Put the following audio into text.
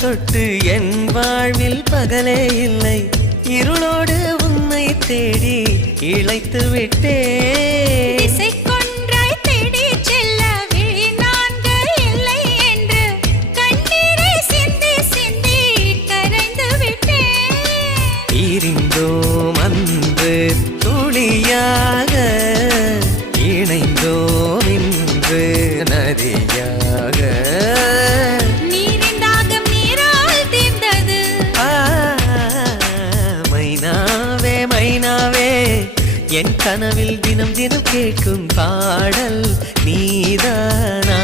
தொட்டு என் வாழ்வில் பகலே இல்லை. இருளோடு உன்னை தேடி இழைத்து விட்டேன். இசைக்கொன்றாய் தேடி செல்ல விழி நான்கு இல்லை என்று கண்ணீரை சிந்தி சிந்தி கரைந்து விட்டேன். பிரிந்தோம் அன்று துளியாக, இணைந்தோம் இன்று நதியாக. நீரின் தாகம் நீரால் தீர்ந்தது. மைனாவே மைனாவே, என் கனவில் தினம் தினம் கேட்கும் பாடல் நீதானா?